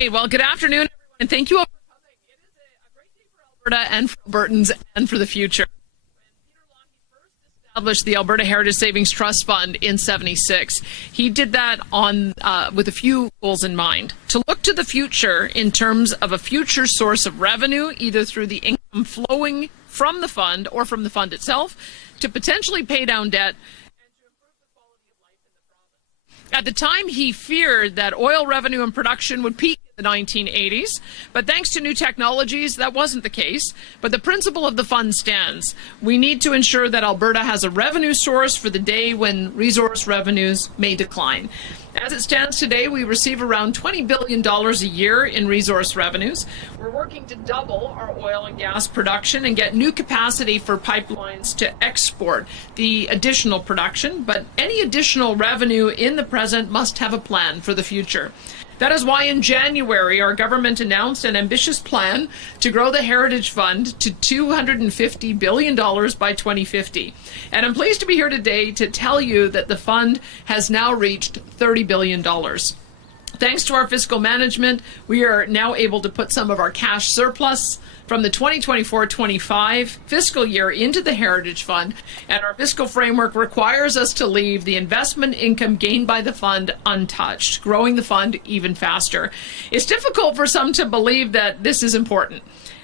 Hey, well, good afternoon, everyone, and thank you all for coming. It is a great day for Alberta and for Albertans and for the future. When Peter Lougheed first established the Alberta Heritage Savings Trust Fund in '76, he did that with a few goals in mind. To look to the future in terms of a future source of revenue, either through the income flowing from the fund or from the fund itself, to potentially pay down debt, at the time, he feared that oil revenue and production would peak in the 1980s, but thanks to new technologies, that wasn't the case. But the principle of the fund stands. We need to ensure that Alberta has a revenue source for the day when resource revenues may decline. As it stands today, we receive around $20 billion a year in resource revenues. We're working to double our oil and gas production and get new capacity for pipelines to export the additional production, but any additional revenue in the present must have a plan for the future. That is why in January, our government announced an ambitious plan to grow the Heritage Fund to $250 billion by 2050. And I'm pleased to be here today to tell you that the fund has now reached $30 billion. Thanks to our fiscal management, we are now able to put some of our cash surplus from the 2024-25 fiscal year into the Heritage Fund, and our fiscal framework requires us to leave the investment income gained by the fund untouched, growing the fund even faster. It's difficult for some to believe that this is important.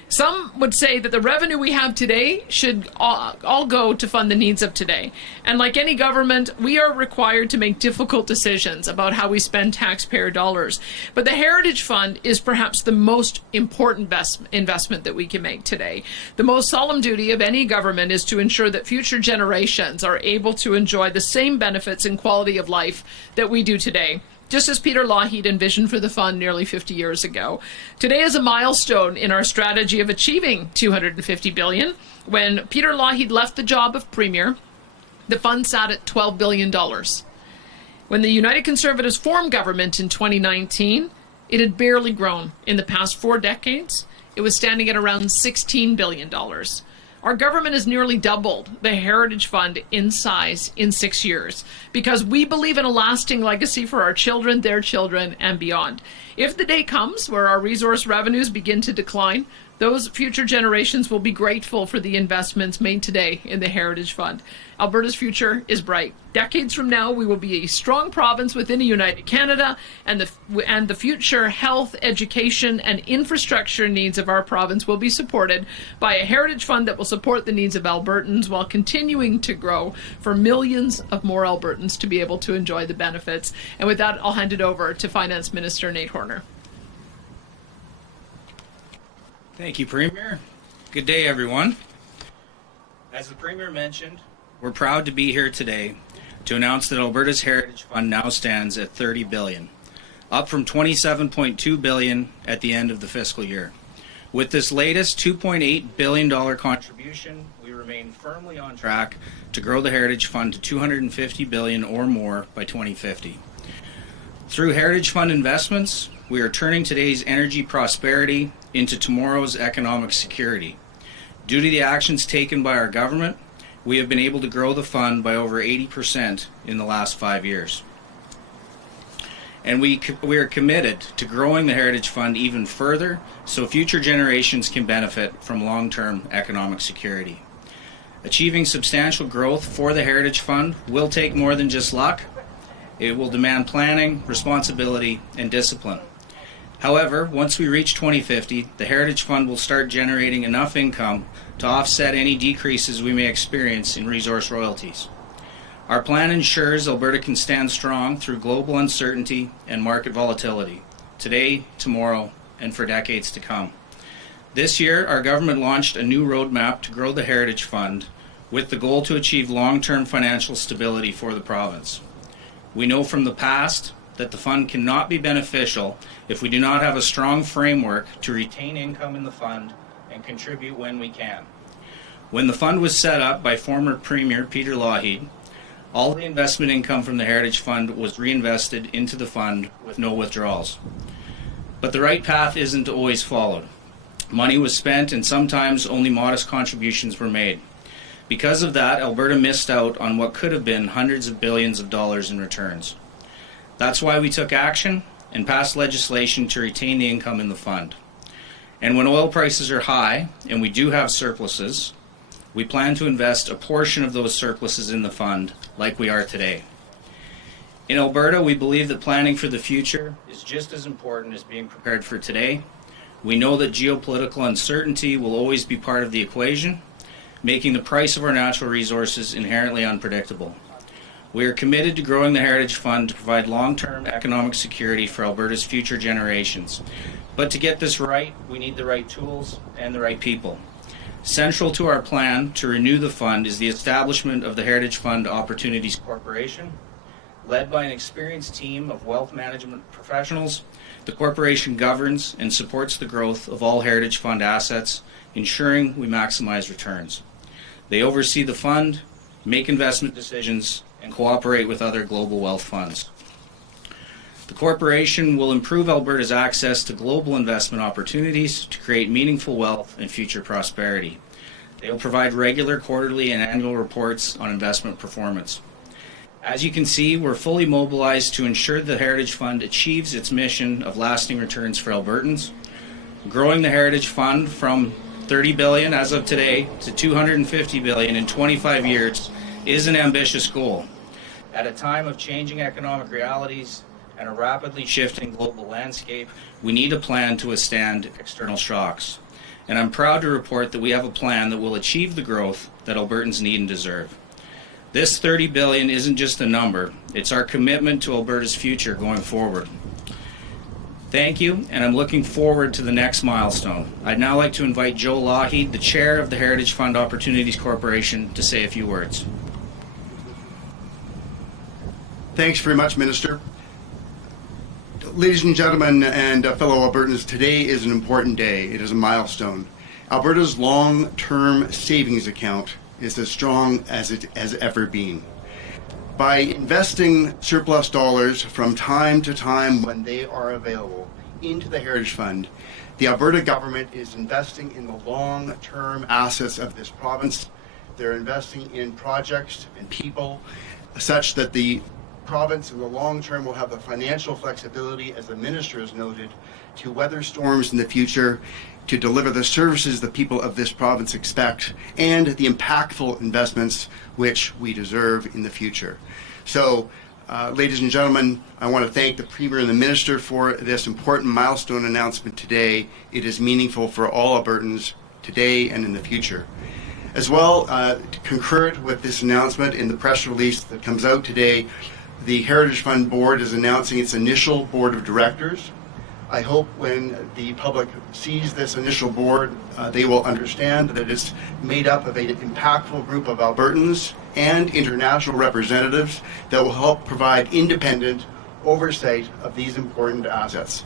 Some would say that the revenue we have today should all go to fund the needs of today. And like any government, we are required to make difficult decisions about how we spend taxpayer dollars. But the Heritage Fund is perhaps the most important investment that we can make today. The most solemn duty of any government is to ensure that future generations are able to enjoy the same benefits and quality of life that we do today, just as Peter Lougheed envisioned for the fund nearly 50 years ago. Today is a milestone in our strategy of achieving $250 billion. When Peter Lougheed left the job of Premier, the fund sat at $12 billion. When the United Conservatives formed government in 2019, it had barely grown. In the past 4 decades, it was standing at around $16 billion. Our government has nearly doubled the Heritage Fund in size in 6 years because we believe in a lasting legacy for our children, their children, and beyond. If the day comes where our resource revenues begin to decline, those future generations will be grateful for the investments made today in the Heritage Fund. Alberta's future is bright. Decades from now, we will be a strong province within a united Canada, and the future health, education, and infrastructure needs of our province will be supported by a Heritage Fund that will support the needs of Albertans while continuing to grow for millions of more Albertans to be able to enjoy the benefits. And with that, I'll hand it over to Finance Minister Nate Horner. Thank you, Premier. Good day, everyone. As the Premier mentioned, we're proud to be here today to announce that Alberta's Heritage Fund now stands at $30 billion, up from $27.2 billion at the end of the fiscal year. With this latest $2.8 billion contribution, we remain firmly on track to grow the Heritage Fund to $250 billion or more by 2050. Through Heritage Fund investments, we are turning today's energy prosperity into tomorrow's economic security. Due to the actions taken by our government, we have been able to grow the fund by over 80% in the last 5 years. And we are committed to growing the Heritage Fund even further so future generations can benefit from long-term economic security. Achieving substantial growth for the Heritage Fund will take more than just luck. It will demand planning, responsibility, and discipline. However, once we reach 2050, the Heritage Fund will start generating enough income to offset any decreases we may experience in resource royalties. Our plan ensures Alberta can stand strong through global uncertainty and market volatility, today, tomorrow, and for decades to come. This year, our government launched a new roadmap to grow the Heritage Fund with the goal to achieve long-term financial stability for the province. We know from the past that the fund cannot be beneficial if we do not have a strong framework to retain income in the fund and contribute when we can. When the fund was set up by former Premier Peter Lougheed, all the investment income from the Heritage Fund was reinvested into the fund with no withdrawals. But the right path isn't always followed. Money was spent and sometimes only modest contributions were made. Because of that, Alberta missed out on what could have been hundreds of billions of dollars in returns. That's why we took action and pass legislation to retain the income in the fund. And when oil prices are high, and we do have surpluses, we plan to invest a portion of those surpluses in the fund like we are today. In Alberta, we believe that planning for the future is just as important as being prepared for today. We know that geopolitical uncertainty will always be part of the equation, making the price of our natural resources inherently unpredictable. We are committed to growing the Heritage Fund to provide long-term economic security for Alberta's future generations. But to get this right, we need the right tools and the right people. Central to our plan to renew the fund is the establishment of the Heritage Fund Opportunities Corporation. Led by an experienced team of wealth management professionals, the corporation governs and supports the growth of all Heritage Fund assets, ensuring we maximize returns. They oversee the fund, make investment decisions, and cooperate with other global wealth funds. The corporation will improve Alberta's access to global investment opportunities to create meaningful wealth and future prosperity. They will provide regular quarterly and annual reports on investment performance. As you can see, we're fully mobilized to ensure the Heritage Fund achieves its mission of lasting returns for Albertans. Growing the Heritage Fund from $30 billion as of today to $250 billion in 25 years is an ambitious goal. At a time of changing economic realities and a rapidly shifting global landscape, we need a plan to withstand external shocks. And I'm proud to report that we have a plan that will achieve the growth that Albertans need and deserve. This $30 billion isn't just a number, it's our commitment to Alberta's future going forward. Thank you, and I'm looking forward to the next milestone. I'd now like to invite Joe Lougheed, the Chair of the Heritage Fund Opportunities Corporation, to say a few words. Thanks very much, Minister. Ladies and gentlemen and fellow Albertans, today is an important day. It is a milestone. Alberta's long-term savings account is as strong as it has ever been. By investing surplus dollars from time to time when they are available into the Heritage Fund, the Alberta government is investing in the long-term assets of this province. They're investing in projects and people such that the province in the long term will have the financial flexibility, as the Minister has noted, to weather storms in the future, to deliver the services the people of this province expect, and the impactful investments which we deserve in the future. So, ladies and gentlemen, I want to thank the Premier and the Minister for this important milestone announcement today. It is meaningful for all Albertans today and in the future. As well, concurrent with this announcement in the press release that comes out today, the Heritage Fund Board is announcing its initial Board of Directors. I hope when the public sees this initial board, they will understand that it's made up of an impactful group of Albertans and international representatives that will help provide independent oversight of these important assets.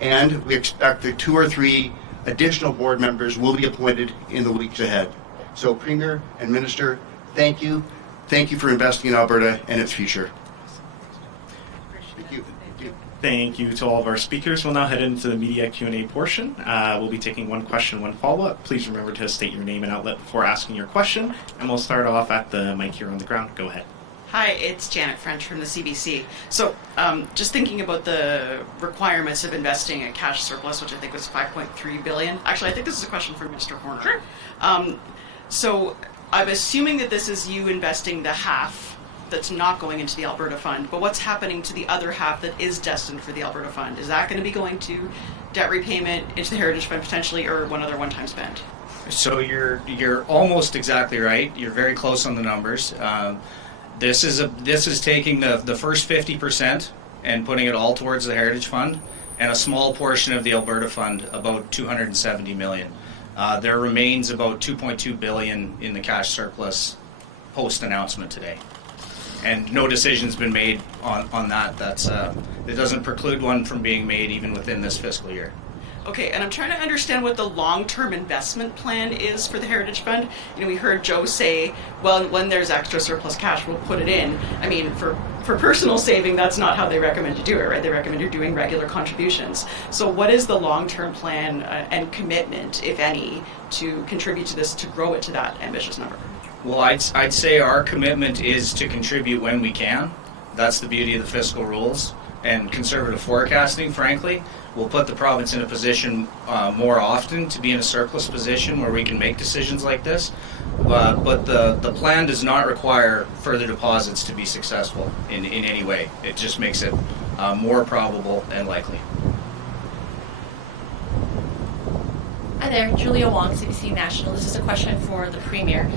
And we expect that 2 or 3 additional board members will be appointed in the weeks ahead. So Premier and Minister, thank you. Thank you for investing in Alberta and its future. Thank you. Thank you to all of our speakers. We'll now head into the media Q&A portion. We'll be taking one question, one follow-up. Please remember to state your name and outlet before asking your question. And we'll start off at the mic here on the ground. Go ahead. Hi, it's Janet French from the CBC. So just thinking about the requirements of investing a cash surplus, which I think was $5.3 billion. Actually, I think this is a question for Mr. Horner. Sure. So I'm assuming that this is you investing the half that's not going into the Alberta Fund, but what's happening to the other half that is destined for the Alberta Fund? Is that going to be going to debt repayment, into the Heritage Fund potentially, or one other one-time spend? So you're almost exactly right. You're very close on the numbers. This is taking the first 50% and putting it all towards the Heritage Fund, and a small portion of the Alberta Fund, about $270 million. There remains about $2.2 billion in the cash surplus post-announcement today. And no decision's been made on that. It doesn't preclude one from being made even within this fiscal year. Okay, and I'm trying to understand what the long-term investment plan is for the Heritage Fund. You know, we heard Joe say, well, when there's extra surplus cash, we'll put it in. I mean, for personal saving, that's not how they recommend you do it, right? They recommend you're doing regular contributions. So what is the long-term plan and commitment, if any, to contribute to this, to grow it to that ambitious number? Well, I'd say our commitment is to contribute when we can. That's the beauty of the fiscal rules. and conservative forecasting, frankly, will put the province in a position more often to be in a surplus position where we can make decisions like this. But the plan does not require further deposits to be successful in any way. It just makes it more probable and likely. Hi there, Julia Wong, CBC National. This is a question for the Premier.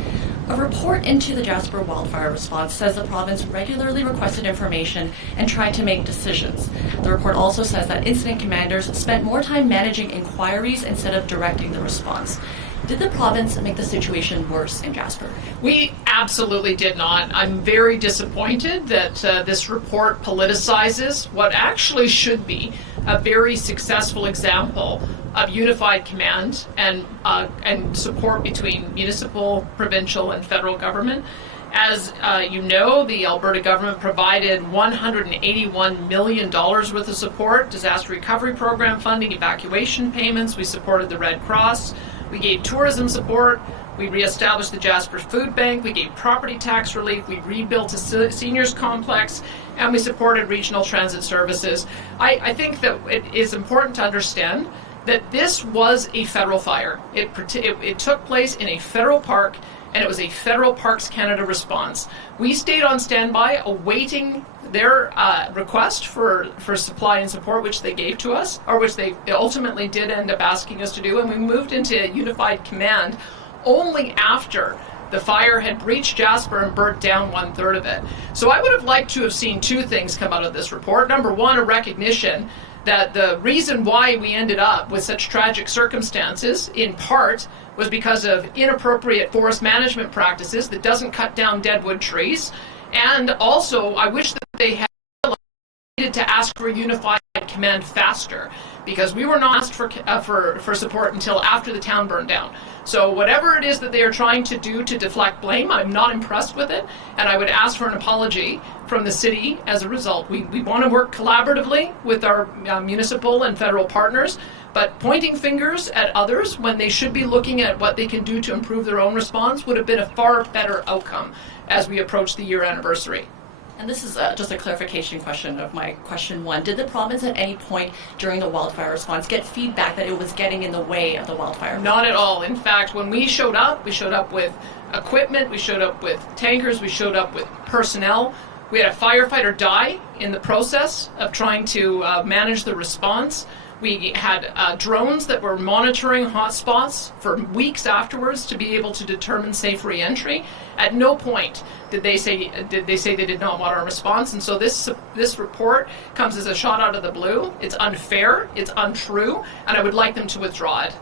A report into the Jasper wildfire response says the province regularly requested information and tried to make decisions. The report also says that incident commanders spent more time managing inquiries instead of directing the response. Did the province make the situation worse in Jasper? We absolutely did not. I'm very disappointed that this report politicizes what actually should be a very successful example of unified command and support between municipal, provincial, and federal government. As you know, the Alberta government provided $181 million worth of support, disaster recovery program funding, evacuation payments. We supported the Red Cross. We gave tourism support. We reestablished the Jasper Food Bank. We gave property tax relief. We rebuilt a seniors complex, and we supported regional transit services. I think that it is important to understand that this was a federal fire. It took place in a federal park, and it was a Federal Parks Canada response. We stayed on standby awaiting their request for supply and support, which they gave to us, or which they ultimately did end up asking us to do, and we moved into unified command only after the fire had breached Jasper and burnt down 1/3 of it. So I would have liked to have seen two things come out of this report. Number one, a recognition that the reason why we ended up with such tragic circumstances, in part, was because of inappropriate forest management practices that doesn't cut down deadwood trees. And also, I wish that they had needed to ask for unified command faster, because we were not asked for support until after the town burned down. So whatever it is that they are trying to do to deflect blame, I'm not impressed with it, and I would ask for an apology from the city as a result. We want to work collaboratively with our municipal and federal partners, but pointing fingers at others when they should be looking at what they can do to improve their own response would have been a far better outcome as we approach the year anniversary. And this is just a clarification question of my question one. Did the province at any point during the wildfire response get feedback that it was getting in the way of the wildfire? Not at all. In fact, when we showed up with equipment, we showed up with tankers, we showed up with personnel. We had a firefighter die in the process of trying to manage the response. We had drones that were monitoring hotspots for weeks afterwards to be able to determine safe re-entry. At no point did they say they did not want our response. And so this report comes as a shot out of the blue. It's unfair, it's untrue, and I would like them to withdraw it.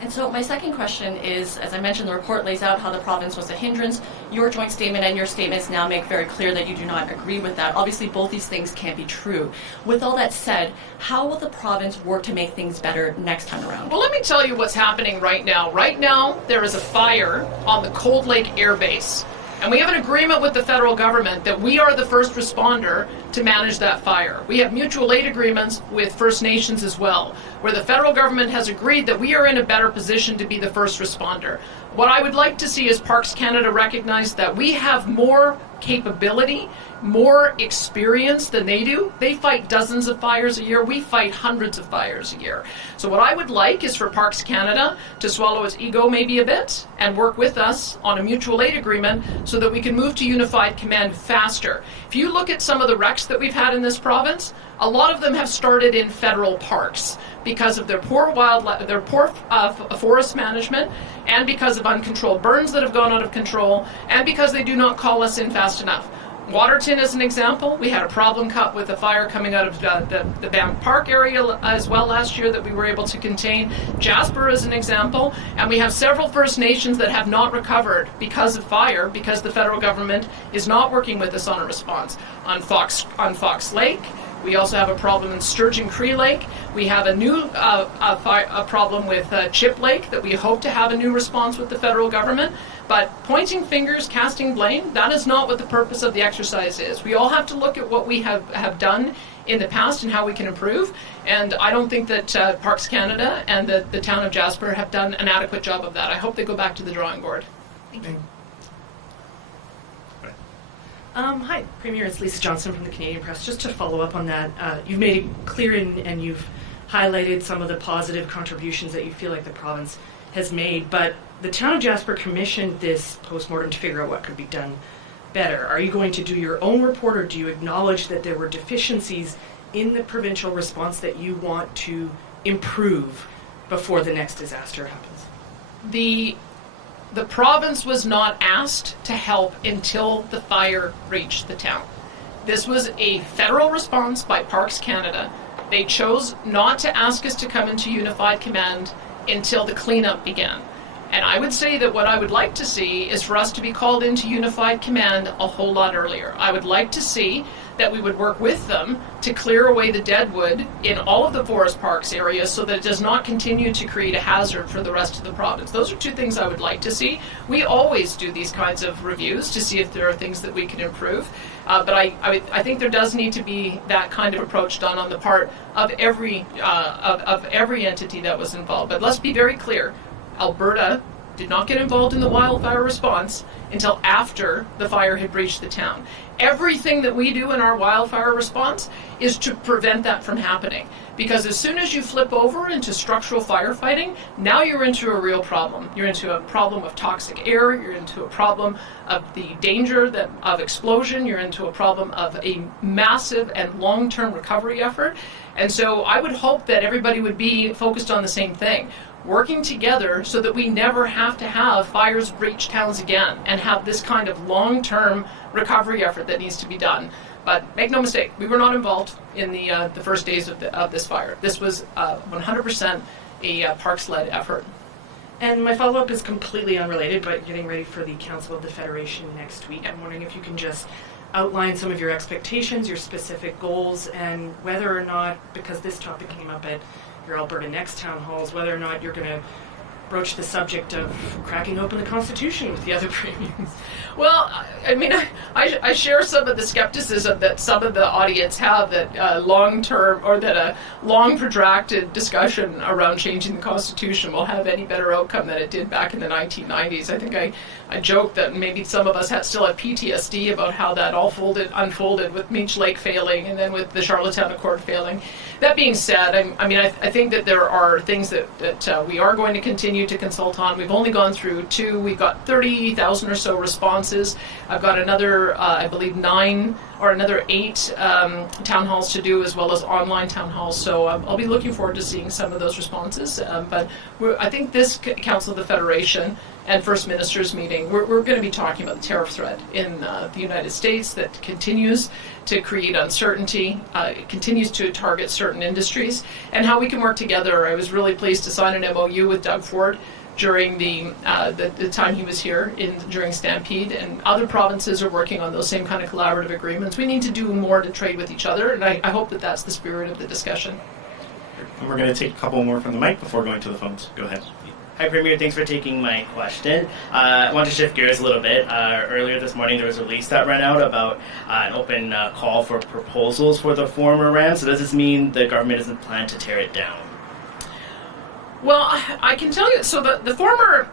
And so my second question is, as I mentioned, the report lays out how the province was a hindrance. Your joint statement and your statements now make very clear that you do not agree with that. Obviously, both these things can't be true. With all that said, how will the province work to make things better next time around? Well, let me tell you what's happening right now. Right now, there is a fire on the Cold Lake Air Base. And we have an agreement with the federal government that we are the first responder to manage that fire. We have mutual aid agreements with First Nations as well, where the federal government has agreed that we are in a better position to be the first responder. What I would like to see is Parks Canada recognize that we have more capability, more experience than they do. They fight dozens of fires a year. We fight hundreds of fires a year. So what I would like is for Parks Canada to swallow its ego maybe a bit and work with us on a mutual aid agreement so that we can move to unified command faster. If you look at some of the wrecks that we've had in this province, a lot of them have started in federal parks because of their poor forest management, and because of uncontrolled burns that have gone out of control, and because they do not call us in fast enough. Waterton is an example. We had a problem with a fire coming out of the Banff Park area as well last year that we were able to contain. Jasper is an example, and we have several First Nations that have not recovered because of fire, because the federal government is not working with us on a response. On Fox Lake, we also have a problem in Sturgeon Cree Lake. We have a new a problem with Chip Lake that we hope to have a new response with the federal government. But pointing fingers, casting blame, that is not what the purpose of the exercise is. We all have to look at what we have done in the past and how we can improve. And I don't think that Parks Canada and the town of Jasper have done an adequate job of that. I hope they go back to the drawing board. Thank you. Hi, Premier. It's Lisa Johnson from the Canadian Press. Just to follow up on that, you've made it clear and you've highlighted some of the positive contributions that you feel like the province has made, but the town of Jasper commissioned this postmortem to figure out what could be done better. Are you going to do your own report, or do you acknowledge that there were deficiencies in the provincial response that you want to improve before the next disaster happens? The province was not asked to help until the fire reached the town. This was a federal response by Parks Canada. They chose not to ask us to come into Unified Command until the cleanup began. And I would say that what I would like to see is for us to be called into Unified Command a whole lot earlier. I would like to see that we would work with them to clear away the deadwood in all of the forest parks areas so that it does not continue to create a hazard for the rest of the province. Those are two things I would like to see. We always do these kinds of reviews to see if there are things that we can improve. But I think there does need to be that kind of approach done on the part of every entity that was involved. But let's be very clear. Alberta did not get involved in the wildfire response until after the fire had reached the town. Everything that we do in our wildfire response is to prevent that from happening. Because as soon as you flip over into structural firefighting, now you're into a real problem. You're into a problem of toxic air, you're into a problem of the danger of explosion, you're into a problem of a massive and long-term recovery effort. And so I would hope that everybody would be focused on the same thing, working together so that we never have to have fires reach towns again and have this kind of long-term recovery effort that needs to be done. But make no mistake, we were not involved in the first days of this fire. This was 100% a Parks-led effort. And my follow-up is completely unrelated, but getting ready for the Council of the Federation next week. I'm wondering if you can just outline some of your expectations, your specific goals, and whether or not, because this topic came up at your Alberta Next town halls, whether or not you're going to broach the subject of cracking open the Constitution with the other premiers. Well, I mean, I share some of the skepticism that some of the audience have that long-term or that a long protracted discussion around changing the Constitution will have any better outcome than it did back in the 1990s. I think I joked that maybe some of us still have PTSD about how that all unfolded with Meech Lake failing and then with the Charlottetown Accord failing. That being said, I think that there are things that we are going to continue to consult on. We've only gone through 2. We've got 30,000 or so responses. I've got another, I believe, 9 or another 8 town halls to do, as well as online town halls. So I'll be looking forward to seeing some of those responses. But I think this Council of the Federation and First Ministers meeting, we're going to be talking about the tariff threat in the United States that continues to create uncertainty, continues to target certain industries, and how we can work together. I was really pleased to sign an MOU with Doug Ford during the time he was here during Stampede, and other provinces are working on those same kind of collaborative agreements. We need to do more to trade with each other, and I hope that that's the spirit of the discussion. And we're going to take a couple more from the mic before going to the phones. Go ahead. Hi, Premier. Thanks for taking my question. I want to shift gears a little bit. Earlier this morning, there was a release that ran out about an open call for proposals for the former RAM. So does this mean the government doesn't plan to tear it down? Well, I can tell you, so the former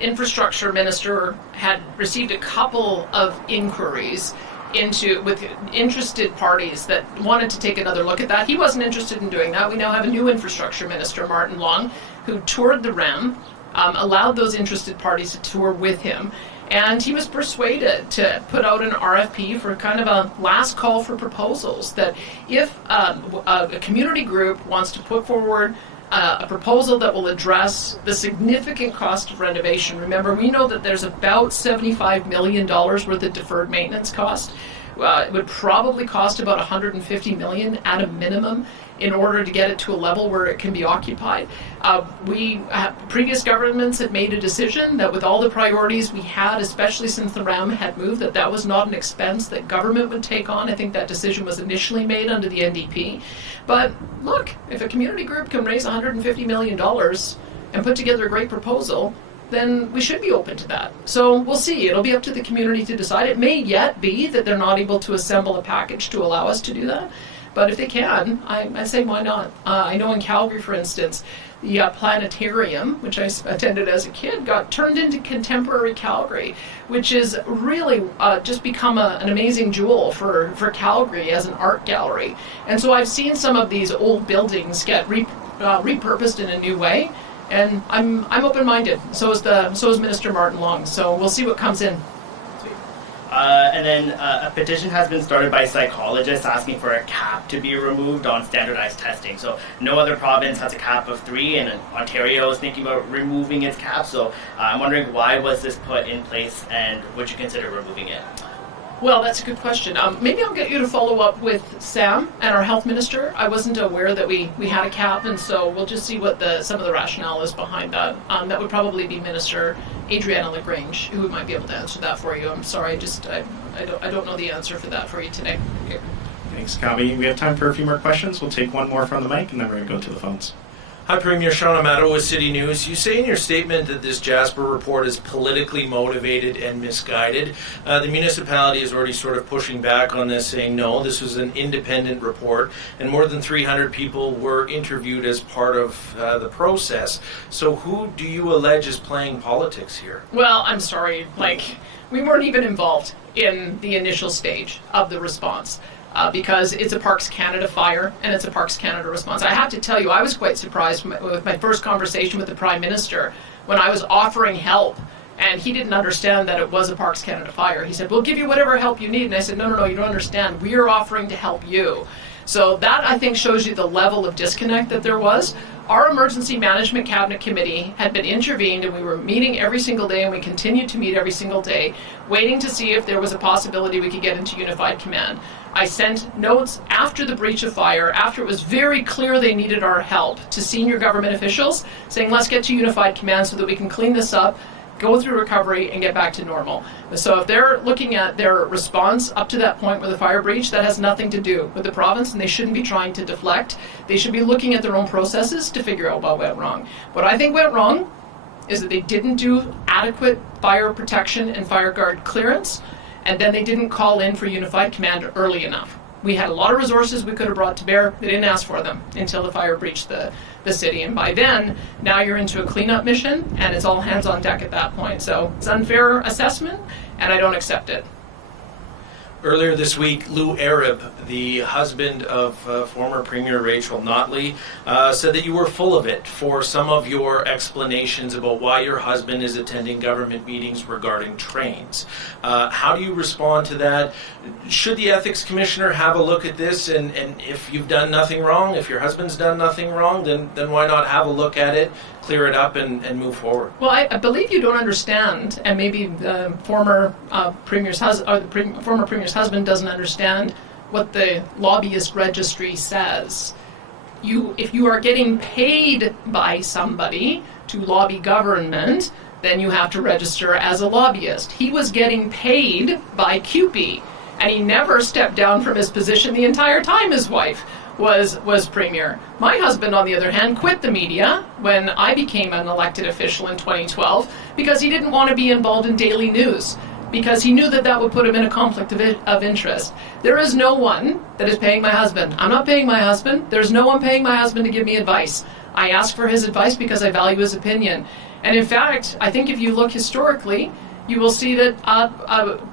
infrastructure minister had received a couple of inquiries with interested parties that wanted to take another look at that. He wasn't interested in doing that. We now have a new infrastructure minister, Martin Long, who toured the REM, allowed those interested parties to tour with him, and he was persuaded to put out an RFP for kind of a last call for proposals, that if a community group wants to put forward a proposal that will address the significant cost of renovation. Remember, we know that there's about $75 million worth of deferred maintenance cost. It would probably cost about $150 million at a minimum in order to get it to a level where it can be occupied. Previous governments had made a decision that with all the priorities we had, especially since the RAM had moved, that was not an expense that government would take on. I think that decision was initially made under the NDP. But look, if a community group can raise $150 million and put together a great proposal, then we should be open to that. So we'll see. It'll be up to the community to decide. It may yet be that they're not able to assemble a package to allow us to do that. But if they can, I say why not? I know in Calgary, for instance, the planetarium, which I attended as a kid, got turned into Contemporary Calgary, which is really just become an amazing jewel for Calgary as an art gallery. And so I've seen some of these old buildings get repurposed in a new way, and I'm open-minded. So is Minister Martin Long. So we'll see what comes in. And then a petition has been started by psychologists asking for a cap to be removed on standardized testing. So no other province has a cap of 3, and Ontario is thinking about removing its cap. So I'm wondering, why was this put in place, and would you consider removing it? Well, that's a good question. Maybe I'll get you to follow up with Sam and our health minister. I wasn't aware that we had a cap, and so we'll just see what some of the rationale is behind that. That would probably be Minister Adriana LaGrange, who might be able to answer that for you. I'm sorry, I don't know the answer for that for you today. Okay. Thanks, Kavi. We have time for a few more questions. We'll take one more from the mic, and then we're going to go to the phones. Hi, Premier. Sean Amato with City News. You say in your statement that this Jasper report is politically motivated and misguided. The municipality is already sort of pushing back on this, saying no, this was an independent report, and more than 300 people were interviewed as part of the process. So who do you allege is playing politics here? Well, I'm sorry. We weren't even involved in the initial stage of the response. Because it's a Parks Canada fire and it's a Parks Canada response. I have to tell you, I was quite surprised with my first conversation with the Prime Minister when I was offering help, and he didn't understand that it was a Parks Canada fire. He said, we'll give you whatever help you need. And I said, no, you don't understand. We are offering to help you. So that, I think, shows you the level of disconnect that there was. Our Emergency Management Cabinet Committee had been intervened, and we were meeting every single day, and we continued to meet every single day, waiting to see if there was a possibility we could get into Unified Command. I sent notes after the breach of fire, after it was very clear they needed our help, to senior government officials, saying, let's get to Unified Command so that we can clean this up, go through recovery, and get back to normal. So if they're looking at their response up to that point with the fire breach, that has nothing to do with the province, and they shouldn't be trying to deflect. They should be looking at their own processes to figure out what went wrong. What I think went wrong is that they didn't do adequate fire protection and fire guard clearance, and then they didn't call in for Unified Command early enough. We had a lot of resources we could have brought to bear. They didn't ask for them until the fire breached the city. And by then, now you're into a cleanup mission, and it's all hands on deck at that point. So it's an unfair assessment, and I don't accept it. Earlier this week, Lou Arab, the husband of former Premier Rachel Notley, said that you were full of it for some of your explanations about why your husband is attending government meetings regarding trains. How do you respond to that? Should the Ethics Commissioner have a look at this? And if you've done nothing wrong, if your husband's done nothing wrong, then why not have a look at it, clear it up, and move forward? Well, I believe you don't understand, and maybe the former Premier's husband doesn't understand what the lobbyist registry says. If you are getting paid by somebody to lobby government, then you have to register as a lobbyist. He was getting paid by CUPE, and he never stepped down from his position the entire time his wife was Premier. My husband, on the other hand, quit the media when I became an elected official in 2012 because he didn't want to be involved in daily news, because he knew that would put him in a conflict of interest. There is no one that is paying my husband. I'm not paying my husband. There's no one paying my husband to give me advice. I ask for his advice because I value his opinion. And in fact, I think if you look historically, you will see that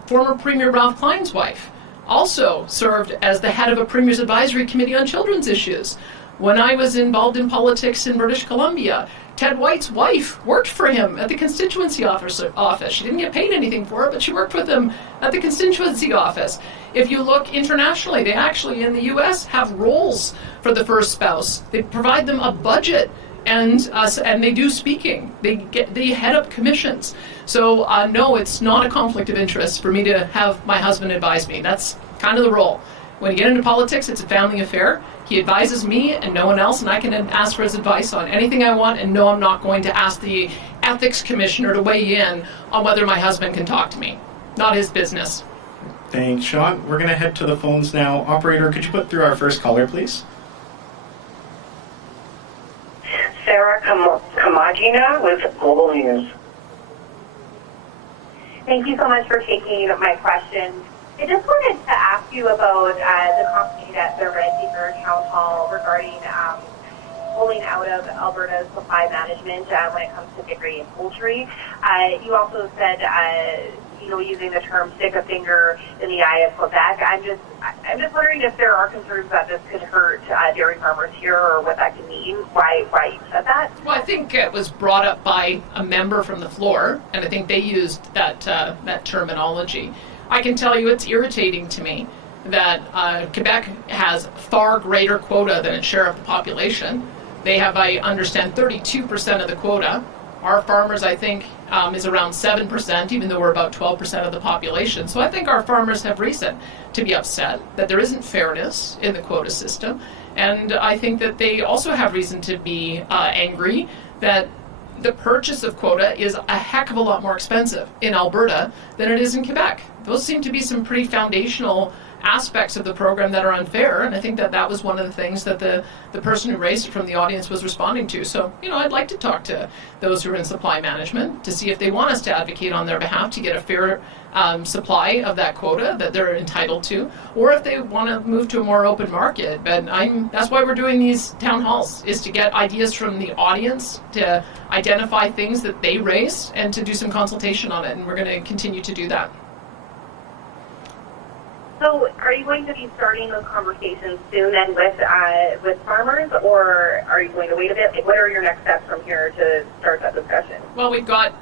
former Premier Ralph Klein's wife also served as the head of a Premier's Advisory Committee on Children's Issues. When I was involved in politics in British Columbia, Ted White's wife worked for him at the constituency office. She didn't get paid anything for it, but she worked with him at the constituency office. If you look internationally, they actually in the U.S. have roles for the first spouse. They provide them a budget, and they do speaking. They head up commissions. So no, it's not a conflict of interest for me to have my husband advise me. That's kind of the role. When you get into politics, it's a family affair. He advises me and no one else, and I can ask for his advice on anything I want, and no, I'm not going to ask the Ethics Commissioner to weigh in on whether my husband can talk to me. Not his business. Thanks, Sean. We're going to head to the phones now. Operator, could you put through our first caller, please? Sarah Kamagina with Global News. Thank you so much for taking my question. I just wanted to ask you about the company that they're renting for town hall regarding pulling out of Alberta's supply management when it comes to dairy and poultry. You also said, using the term stick a finger in the eye of Quebec. I'm just wondering if there are concerns that this could hurt dairy farmers here, or what that could mean. Why you said that? Well, I think it was brought up by a member from the floor, and I think they used that terminology. I can tell you it's irritating to me that Quebec has far greater quota than its share of the population. They have, I understand, 32% of the quota. Our farmers, I think, is around 7%, even though we're about 12% of the population. So I think our farmers have reason to be upset that there isn't fairness in the quota system. And I think that they also have reason to be angry that the purchase of quota is a heck of a lot more expensive in Alberta than it is in Quebec. Those seem to be some pretty foundational aspects of the program that are unfair, and I think that was one of the things that the person who raised it from the audience was responding to. So, I'd like to talk to those who are in supply management to see if they want us to advocate on their behalf to get a fair supply of that quota that they're entitled to, or if they want to move to a more open market. But that's why we're doing these town halls, is to get ideas from the audience, to identify things that they raise, and to do some consultation on it, and we're going to continue to do that. So are you going to be starting those conversations soon then with farmers, or are you going to wait a bit? Like, what are your next steps from here to start that discussion? Well, we've got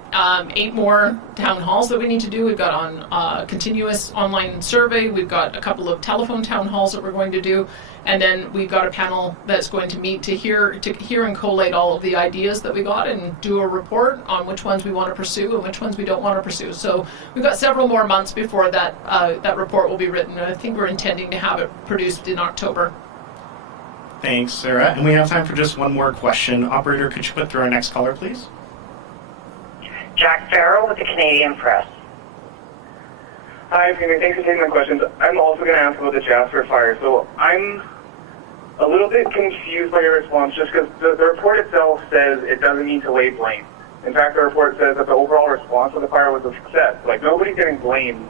8 more town halls that we need to do. We've got on continuous online survey. We've got a couple of telephone town halls that we're going to do. And then we've got a panel that's going to meet to hear and collate all of the ideas that we got and do a report on which ones we want to pursue and which ones we don't want to pursue. So we've got several more months before that report will be written. And I think we're intending to have it produced in October. Thanks, Sarah. And we have time for just one more question. Operator, could you put through our next caller, please? Jack Farrell with the Canadian Press. Hi, Premier. Thanks for taking my questions. I'm also going to ask about the Jasper fire. So I'm a little bit confused by your response, just because the report itself says it doesn't need to lay blame. In fact, the report says that the overall response to the fire was a success. Like, nobody's getting blamed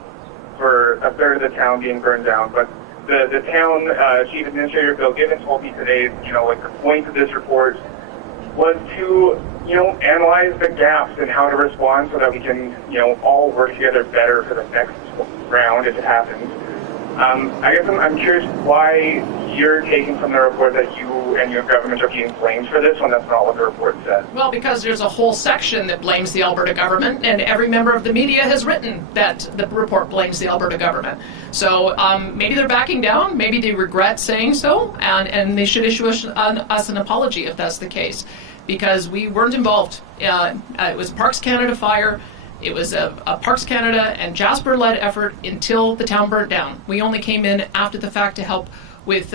for a third of the town being burned down, but the town chief administrator, Bill Gibbons, told me today, the point of this report was to, analyze the gaps in how to respond so that we can, all work together better for the next round if it happens. I guess I'm curious why you're taking from the report that you and your government are being blamed for this when that's not what the report said. Well, because there's a whole section that blames the Alberta government, and every member of the media has written that the report blames the Alberta government. So maybe they're backing down, maybe they regret saying so, and they should issue us an apology if that's the case, because we weren't involved. It was Parks Canada fire. It was a Parks Canada and Jasper-led effort until the town burnt down. We only came in after the fact to help with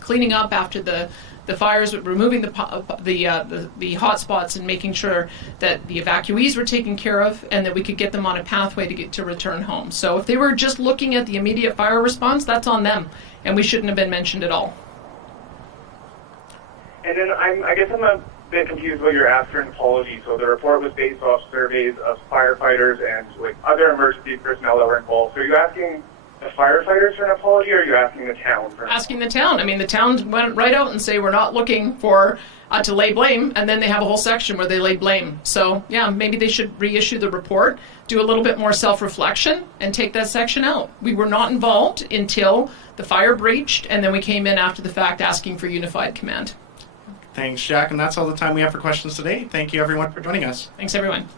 cleaning up after the fires, removing the hot spots and making sure that the evacuees were taken care of and that we could get them on a pathway to return home. So if they were just looking at the immediate fire response, that's on them, and we shouldn't have been mentioned at all. And then I guess I'm a bit confused about your ask for an apology. So the report was based off surveys of firefighters and other emergency personnel that were involved. So are you asking the firefighters for an apology, or are you asking the town for an apology? Asking the town. I mean, the town went right out and say we're not looking for to lay blame, and then they have a whole section where they lay blame. So yeah, maybe they should reissue the report, do a little bit more self-reflection, and take that section out. We were not involved until the fire breached, and then we came in after the fact asking for unified command. Thanks, Jack, and that's all the time we have for questions today. Thank you, everyone, for joining us. Thanks, everyone.